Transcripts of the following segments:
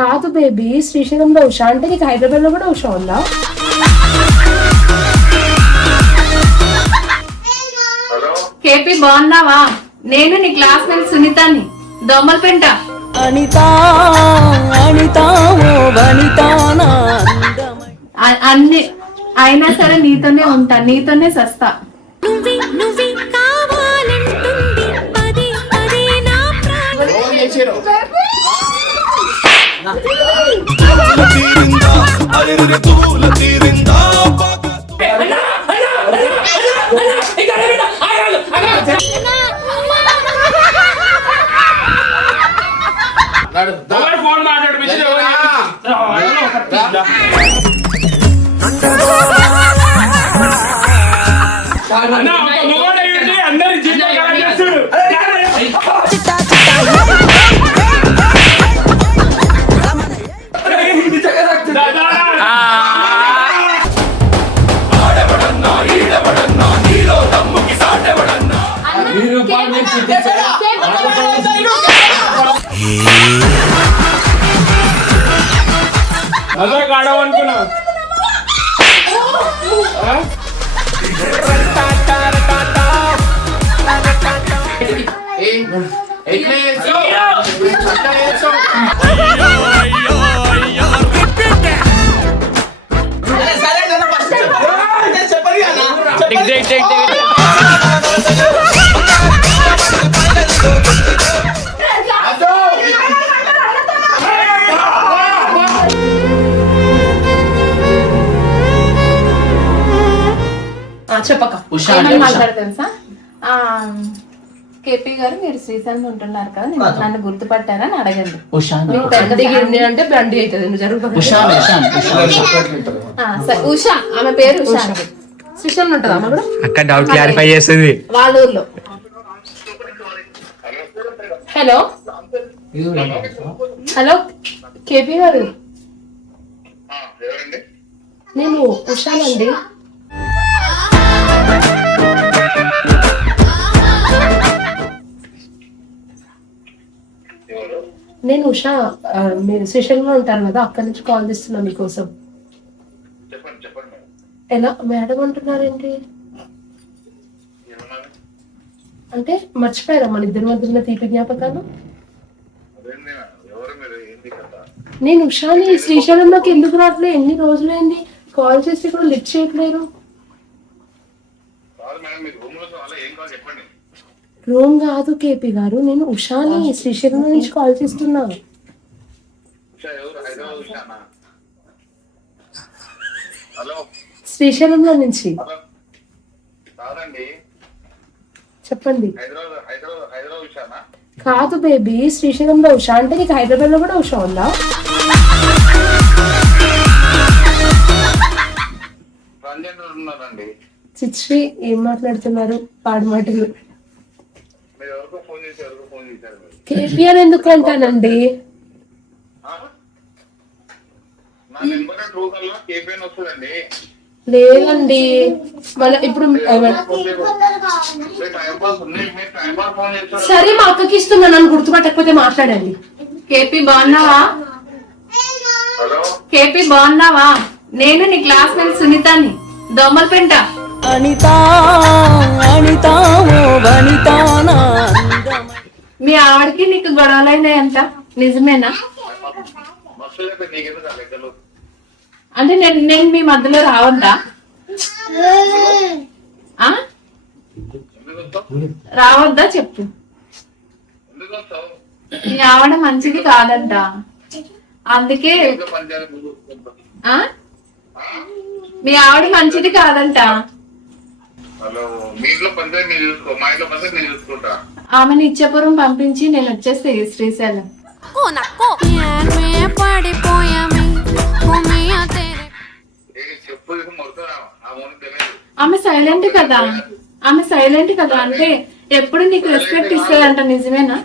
కాదు బేబీ, శ్రీశైలంలో ఉషా అంటే నీకు హైదరాబాద్ లో కూడా ఉషా ఉందా? కేపీ బాగున్నావా? నేను నీ క్లాస్ మేట్ సునీతాని, దోమలపెంట. అన్ని అయినా సరే నీతోనే ఉంటా, నీతోనే సస్తా. ఫోన్ మాట్లాడు అందరి జీవితం చేస్తాడు. అదే కాడవనుకున్నా చెప్పక మాట్లాడు తెలుసా? కేపీ గారు మీరు శ్రీశైలం ఉంటున్నారు కదా, నన్ను గుర్తుపట్టారా అని అడగండి. అంటే బండి అవుతుంది, నువ్వు జరుగు. ఉషా, ఆమె పేరు ఉషా. శ్రీశైలం ఉంటుందా ఆమె కూడా? అక్కడ డౌట్ క్లారిఫై చేస్తుంది వాళ్ళ ఊర్లో. హలో హలో కేపీ గారు, నేను ఉషానండి. నేను ఉషా, మీరు శ్రీశైలంలో ఉంటారు కదా, అక్కడి నుంచి కాల్ చేస్తున్నా మీకోసం. ఎలా మేడం అంటున్నారేంటి? అంటే మర్చిపోయారా మన ఇద్దరి మధ్య తీపి జ్ఞాపకాలు? నేను ఉషాని, శ్రీశైలంలోకి ఎందుకు రావట్లేదు? ఎన్ని రోజులైంది కాల్ చేసి కూడా లిఫ్ట్ చేయట్లేరు. రూమ్ కాదు కేపీ గారు, నేను ఉషాని శ్రీశైలం నుంచి కాల్ చేస్తున్నాను. శ్రీశైలంలో నుంచి. చెప్పండి. కాదు బేబీ, శ్రీశైలంలో ఉషా అంటే నీకు హైదరాబాద్ లో కూడా ఉషా ఉందా? చిచ్చి, ఏం మాట్లాడుతున్నారు పాడు మాటలు? కేపీ అని ఎందుకు అంటానండి? లేదండి, మన ఇప్పుడు సరే మా అక్కకి ఇస్తున్నా, నన్ను గుర్తుపట్టకపోతే మాట్లాడండి. కేపీ బాగున్నావా? కేపీ బాగున్నావా? నేను నీ క్లాస్ మేట్ సునీతాని, దోమలపెంట. మీ ఆవిడకి నీకు గొడవలైనాయంట, నిజమేనా? అంటే నేను మీ మధ్యలో రావద్దా? రావద్దా చెప్పు. మీ ఆవిడ మంచిది కాదంట, అందుకే. మీ ఆవిడ మంచిది కాదంట. ఆమెను ఇచ్చాపురం పంపించి నేను వచ్చేస్తే శ్రీశైలం. ఆమె సైలెంట్ కదా, ఆమె సైలెంట్ కదా, అంటే ఎప్పుడు నీకు రెస్పెక్ట్ ఇస్తుందంట, నిజమేనా?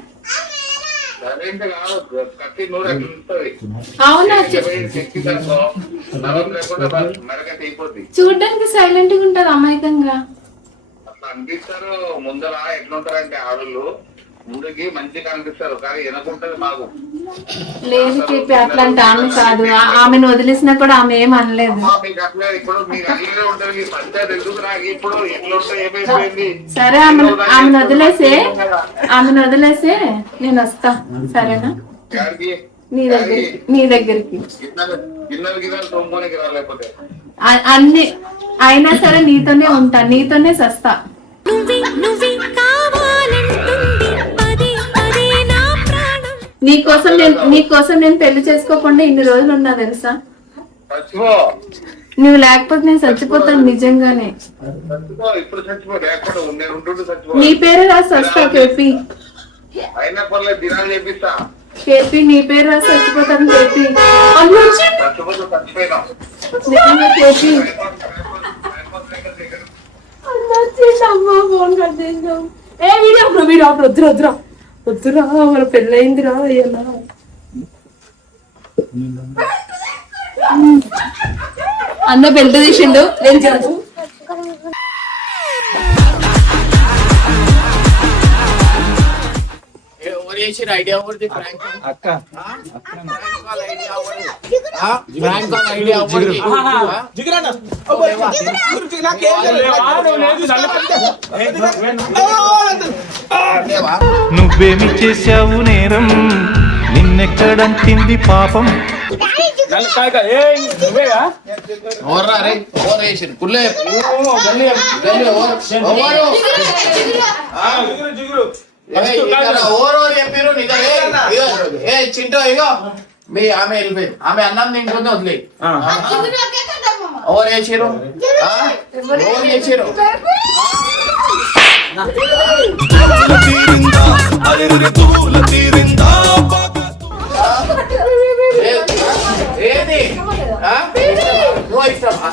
అవునా? చూడ్డానికి సైలెంట్ గా ఉంటారు, అమాయకంగా అనిపిస్తారు. ముందర ఎట్లుంటారంటే ఆడళ్ళు ముందుకి మంచిగా అనిపిస్తారు, కానీ వెనకుంటది మాకు లేదు కేపీ అట్లాంటి ఆమె కాదు. ఆమెను వదిలేసినా కూడా ఆమె ఏం అనలేదు. మీకు అట్లే ఇప్పుడు మీకు అట్లనే ఉంటుంది. పంచాయతీ ఎందుకు నాకు ఇప్పుడు ఎట్లా ఉంటే ఏమైపోయింది? సరే ఆమెను వదిలేసే నేను వస్తా, సరేనా? గారికి నీ దగ్గరికి గిన్నెలు తోముకోనికి రాలేకపోతే అన్ని అయినా సరే నీతోనే ఉంటా, నీతోనే సస్తా. నీకోసం నేను పెళ్లి చేసుకోకుండా ఇన్ని రోజులు ఉన్నా తెలుసా? నువ్వు లేకపోతే నేను చచ్చిపోతాను నిజంగానే. నీ పేరు రాసి వస్తా కేపీ. అయినా పర్లేదు దినాలు చేపిస్తా. కేపీ నీ పేరు రాసి చచ్చిపోతాను కేపీ. నిజంగా కేపీ. అమ్మా ఫోన్ కట్ చేసినావు. ఏ వీడియో వద్దురా మన పెళ్ళయిందిరా. అయ్యన్నా అన్న బెల్ట్ తీసిండు. నేను కాదు ఐడియా అక్క ఐడియా నువ్వేమి చేశావు నేరం, నిన్నెక్కడంటింది పాపం. చింటో ఇగో మీ ఆమె వెళ్ళిపోయింది. ఆమె అన్నం తింటుంది వదిలే. ఎవరు వేసిరు? ఎవరు వేసిరు? ఏది నువ్వు ఇష్టమా?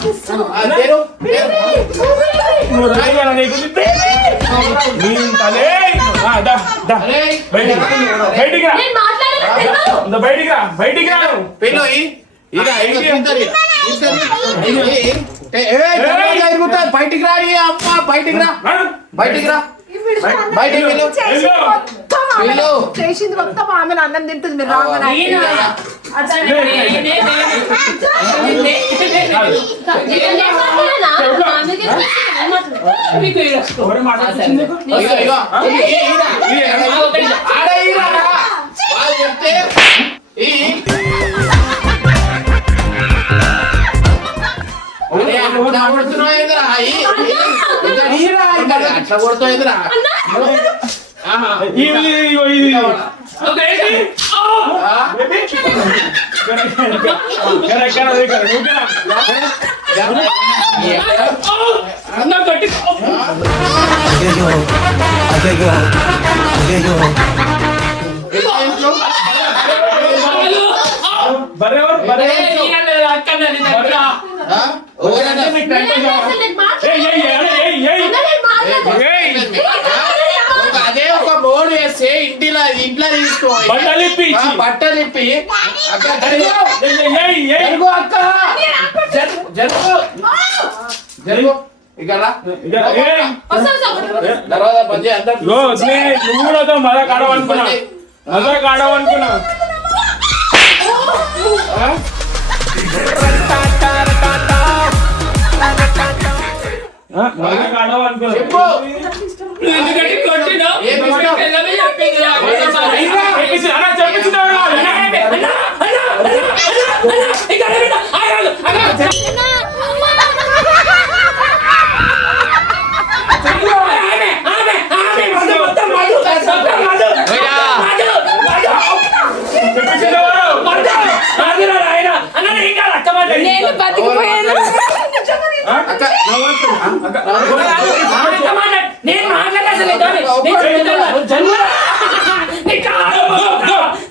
బయటికి రా అమ్మ, బయటికి రా, బయటికి రా, బయటికి వెళ్ళు. చేసింది మొత్తం ఆమె అన్నం తింటుంది. మీరు అట్లా కొడుతుందిరా. అదే ఒక బోర్డు వేస్తే ఇంట్లో తీసుకో, బట్టలు ఇప్పి జరుగు అక్క, జరుగు జరుగు. ఇక్కడ తర్వాత పని నువ్వు కూడా మజాక్ ఆడవనుకున్నా.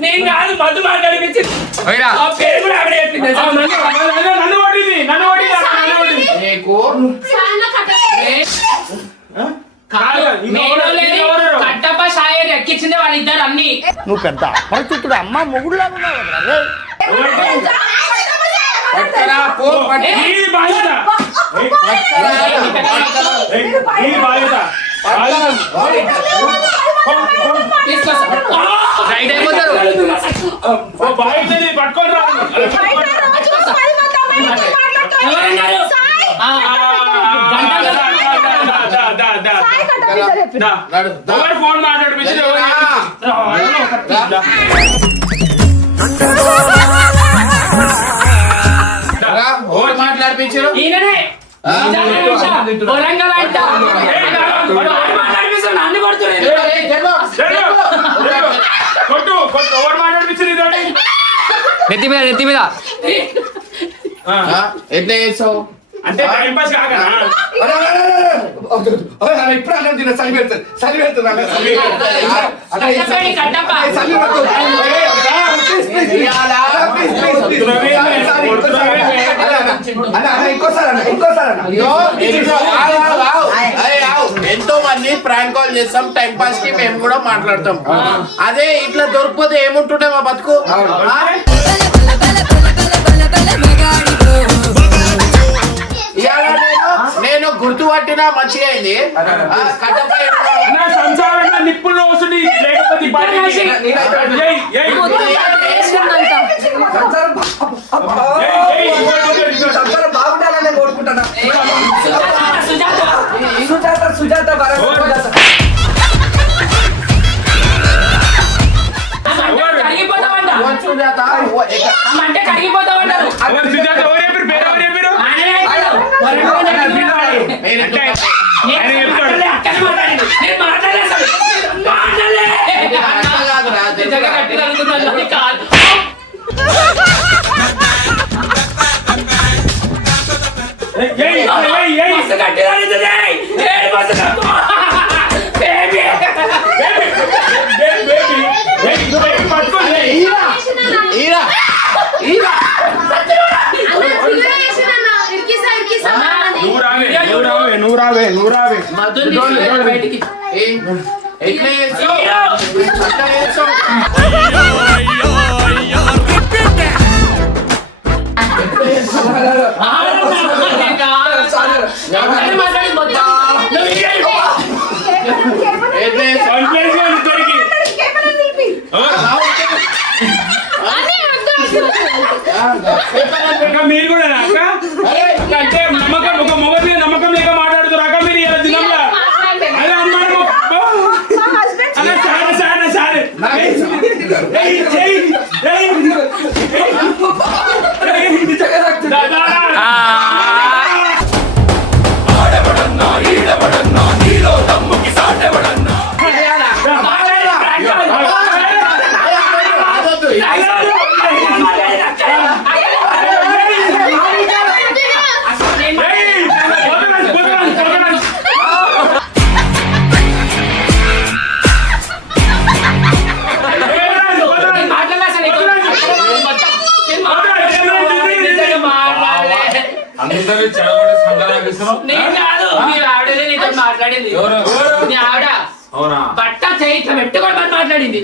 నేను కాదు మధు మాట్లాడిపించి పేరు కూడా ఆవిడ చెప్పింది. కట్టప్ప షాయర్ ఎక్కించింది వాళ్ళిద్దరు అన్ని. నువ్వు పెద్ద పరిస్థితుడు అమ్మ మొగుడు లాగా బాధ్యత రైట్ అయిపోతారు. పట్టుకోండి రా. ఫోన్ మాట్లాడిపించి మాట్లాడిపించారు. నెత్తి మీద నెత్తి మీద ఎట్లా చేసావు అంటే టైం పాస్ కాకనా? ఇప్పుడు అన్నం తిన చలి పెడుతుంది చలి పెడుతుంది ఎంతో మంది ప్రాంక్ కాల్ చేస్తాం, టైం పాస్ కి మేము కూడా మాట్లాడతాం. అదే ఇట్లా దొరికిపోతే ఏముంటుండే మా బతుకు. నేను గుర్తుపట్టినా మంచిగా అయింది. సంసారంలో నిప్పులు వస్తుంది లేకపోతే బాగుండాలని కోరుకుంటున్నా. సుజాత నూరావే మీరు కూడా అంటే నమ్మకం ఒక మొగ మీద నమ్మకం లేక మాట్లాడుతారు అక్క మీరు ఇలా దినంలా అదే అనుమానం సరే మాట్లాడింది బట్ట చేయి ఇట్లా పెట్టుకొని మాట్లాడింది.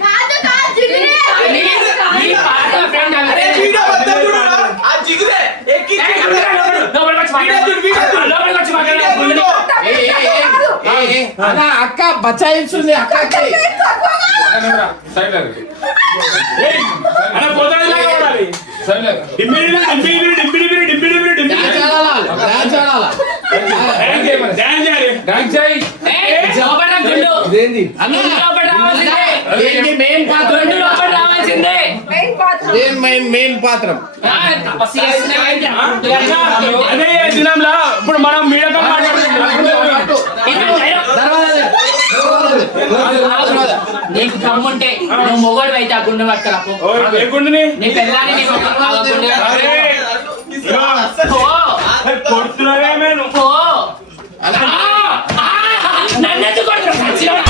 అక్క బచాయిస్తుంది అక్కకి మెయిన్ పాత్రం. అదే దినంలా ఇప్పుడు మనం మీడియా నీకు కమ్ముంటే నువ్వు మొగడు అయితే ఆ గుండె పట్టుకరాపు. నీ పెళ్ళాన్ని నన్నెందుకు కొడుతున్నావు?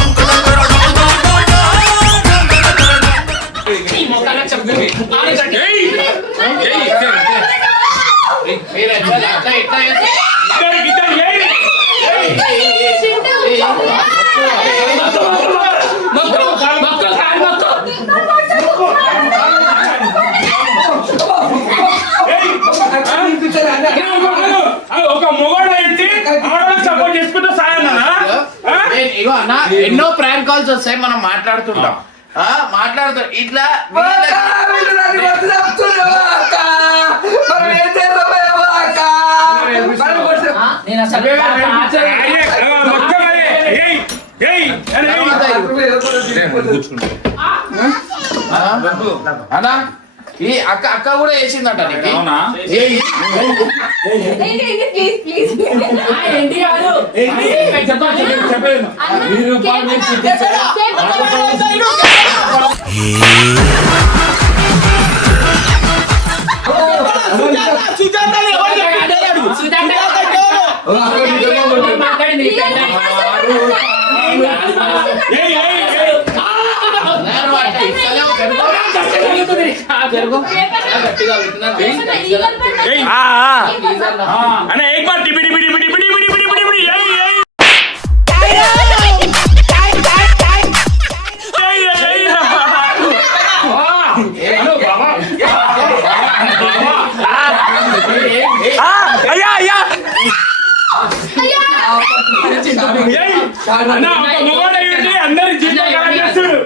ఒక మొగోడు అయితే సపోర్ట్ చేసుకుంటూ సాయం అన్న ఎన్నో ప్రాంక్ కాల్స్ వస్తాయి, మనం మాట్లాడుతుంటాం. మాట్లాడుతాం ఇట్లా నేను అసలు అన్నా ఈ అక్క కూడా వేసిందట నీకు. अरे एक बार टिपी टिपी टिपी टिपी टिपी टिपी टिपी टिपी यही यही हेलो बाबा अया अया అన్న ఒక మొగోడు అయ్యింది అందరి జీవితం కలెక్ట్ చేస్తాడు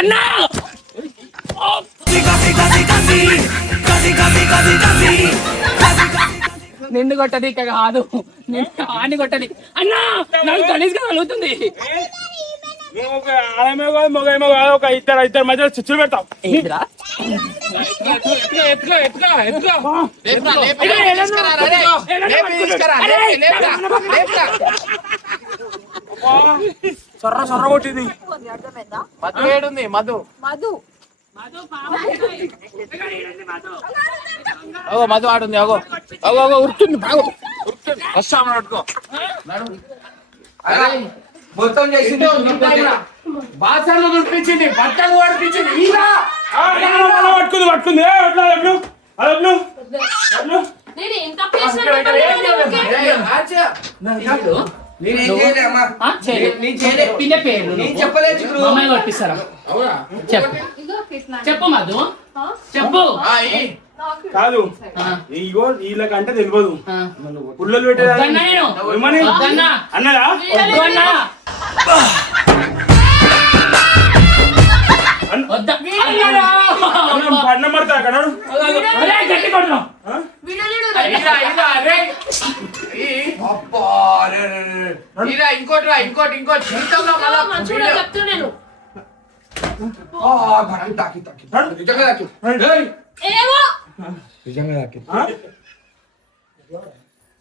అన్నా నిన్ను కొట్టది ఇక కాదు, నిన్ను ఆని కొట్టది. అన్నా నాకు గలీజ్గా కలుగుతుంది. ఆడమేమో కాదు మగేమో కాదు, ఒక ఇద్దరు మధ్యలో చిచ్చులు పెడతాం. సొర్ర సొర్ర కొట్టింది. మధు ఏడుంది? మధు మధు ఆడుంది. అగో అగో అగో ఉరుకుతుంది, బాగు వస్తాం పట్టుకో. మొత్తం చేసింది బాసర్లు దుడిపించింది, బట్టలు పడిపించింది. పట్టుకుంది పట్టుకుంది కొట్టిస్తారా? చెప్పు చెప్పు మధు చెప్పు. కాదు ఇగో వీళ్ళకంటే తెలియదు, పుల్లలు పెట్టేది అన్నదా పన్నం పడతా అక్కడ ఇంకోటి రా, ఇంకోటి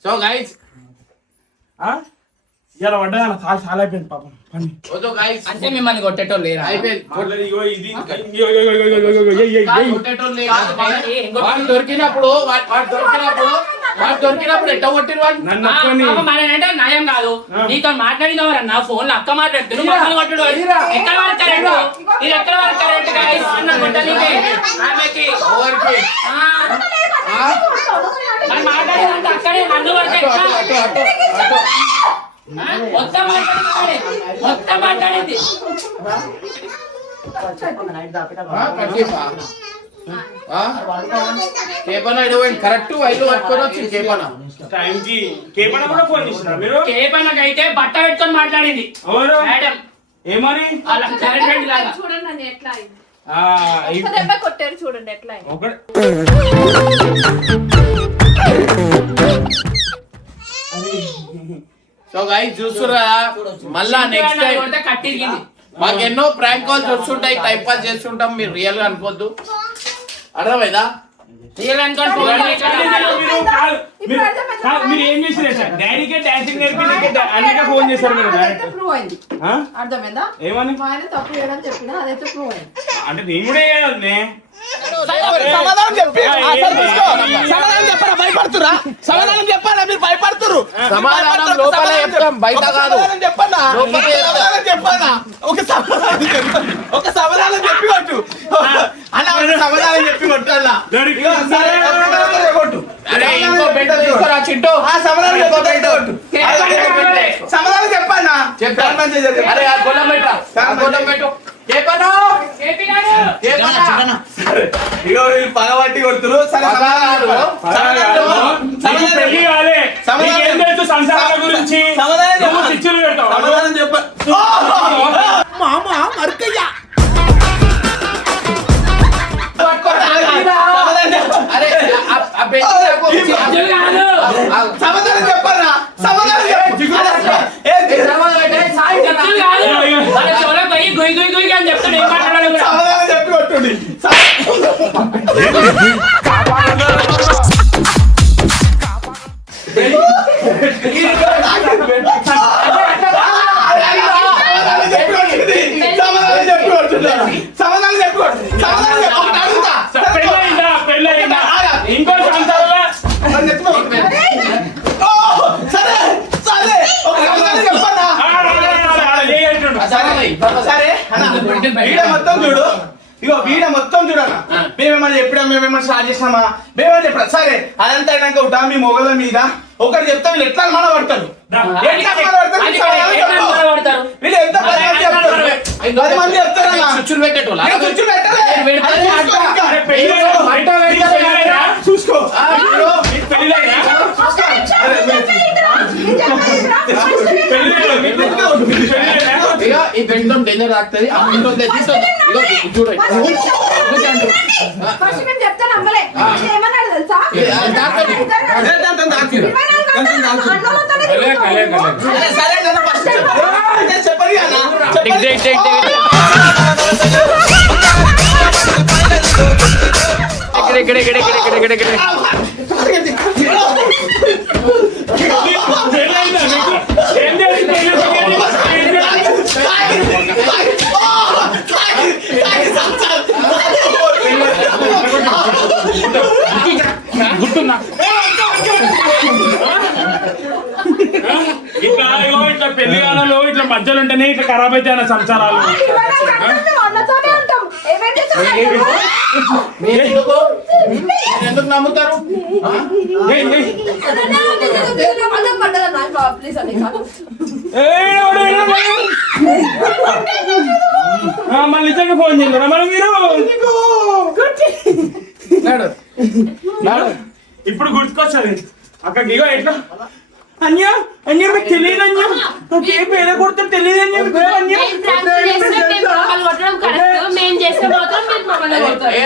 సో గైస్ ఇలా పడ్డా చాలా అయిపోయింది పాపం పని. అంటే మిమ్మల్ని కొట్టేటోళ్ళు లేరా? వాడు దొరికినప్పుడు ఎట్ట కొట్టిరు వాళ్ళు? నయం కాదు. నీతో మాట్లాడినవారన్నా ఫోన్ లో అక్క మాట్లాడుతున్నాడు, కొట్టడు. ఎక్కడ వరకు కరెక్ట్? ఇది ఎక్కడ వరకు కరెక్ట్? మాట్లాడిందంటే అక్కడే నన్ను వరకు మొత్తం మాట్లాడింది. కరెక్ట్ వైలు పట్టుకొని వచ్చి కేపనకైతే బట్ట పెట్టుకొని మాట్లాడింది మేడం. ఏమని చూడండి ఎట్లా ఒక్క దెబ్బ కొట్టారు చూడండి ఎట్లా అయింది. ఒకటి సో గైస్ చూస్తురా మళ్ళా నెక్స్ట్ టైం కట్టిరిగింది. మాకు ఎన్నో ప్రాంక్ కాల్స్ వస్తుంటాయి, టైం పాస్ చేస్తుంటాం, మీరు రియల్ గా అనుకోవద్దు. అర్థమైందా? రియల్ అనుకోని ఫోన్ చేశారు. మీరు కాదు, మీరు ఏం చేసినారు సార్? డాడీకే డాన్సింగ్ నేర్పించి అన్నకే ఫోన్ చేశారు మీరు డైరెక్ట్. ప్రూవ్ అయింది. ఆ? అర్థమైందా? ఏమని? మా ఆయన తప్పు చేయడం చెప్పినా అదైతే ప్రూవ్ అయింది. అంటే నేను కూడా ఏమన్నా సమాధానం చెప్పి అసలు తీసుకో. సమాధానం చెప్పరా భయపడుతురా? సమాధానం చెప్పాలా? మీరు భయపడుతురు. సమాధానం లోపల చెప్తాం, బయట కాదు. సమాధానం చెప్పన్నా? లోపల సమాధానం చెప్పన్నా? ఒక సమాధానం చెప్పు. ఒక సమాధానం చెప్పి కొట్టు అన్న. ఒక సమాధానం చెప్పి కొట్టు అన్న. ఇగో సరే, ఒక సమాధానం కొట్టు. అరే ఇంకో బెడ్ తీసుకురా చింటూ. ఆ సమాధానం చెప్పు, కొట్టు. సమాధానం చెప్పన్నా? అరే ఆ గొల్లం పెట్టరా, ఆ గొల్లం పెట్టు. చెప్పను ఇగో వీళ్ళు పగబట్టి కొడుతురు. సరే సమాధానం పెళ్లి కాలే, నీకేం తెలుసు సంసారాల గురించి? సమాధానం చెప్పు. నువ్వు చిచ్చులు పెడతావు. సమాధానం చెప్ప మామ మర్కయ్యా. అరే ఆ బెడ్ చిచ్చులు కాదు. సమాధానం చెప్పన్నా? సమాధానం చెప్పు. చిచ్చులు కాదు. వాళ్ళ చెవులకు పోయి గుయ్ గుయ్ గుయ్ అని చెప్తాడు. ఏం మాట్లాడాలి కూడా. సమాధానం చెప్పి కొట్టుండి. సమాధానం చెప్పి కొట్టుండు. సమాధానం చెప్పి కొట్టు. సమాధానం చెప్పు. ఒకటి అడుగుతా. పెళ్ళయిందా? పెళ్ళయిందా? ఇంకో సంసారంలో ఓ, సరే సరే ఒక సమాధానం చెప్పన్నా? సరే అన్న, వీడియో మొత్తం చూడు. ఇగో వీడియో మొత్తం చూడన్నా. మేమేమన్నా చెప్పినా, మేమేమన్నా స్టార్ట్ చేసినామా, మేమేమన్నా చెప్పినా సరే అదంతా అయినాక ఉంటా మీ మొగల మీద ఒకటి చెప్తా. వీళ్ళు ఎట్లా మన పడతారు, ఎట్లా మన పడతారు? వీళ్ళు ఎంత 10 మంది చెప్తారు, 10 మంది చెప్తారన్నా. చుచ్చులు పెట్టేటోళ్ళ నేను కూర్చుని పెట్టలే. అది చూసుకో. ఇక ఈ బెండం డేంజర్ తాకుతుంది. ఆ బెండం తీసుకోండి. ఇగో చూడు ఫస్ట్ మేము చెప్తే నమ్మలే. ఏమన్నాడు తెలుసా? సరే కదా ఫస్ట్ చెప్పండి అన్న. గుర్తున్నా ఇట్లా ఇట్లా పెళ్లి కాలంలో ఇట్లా మధ్యలో ఉంటేనే ఇట్లా ఖరాబ్ అయితే అన్న సంసారాలు. ఎందుకు నమ్ముతారు? మళ్ళీ నిజంగా ఫోన్ చేయండి మరి మీరు. ఇప్పుడు గుర్తుకొచ్చాది అక్కడికి. ఇగో ఎట్లా అన్య అన్య మీకు తెలియదు, అన్య ఏ పేద కొడుతుంది తెలియదు అన్య. మేము ప్రాంక్ చేస్తే మేము మొక్కలు కొట్టడం కరెక్ట్. మేము చేస్తే మాత్రం మీరు మొక్కలు కొడతారు.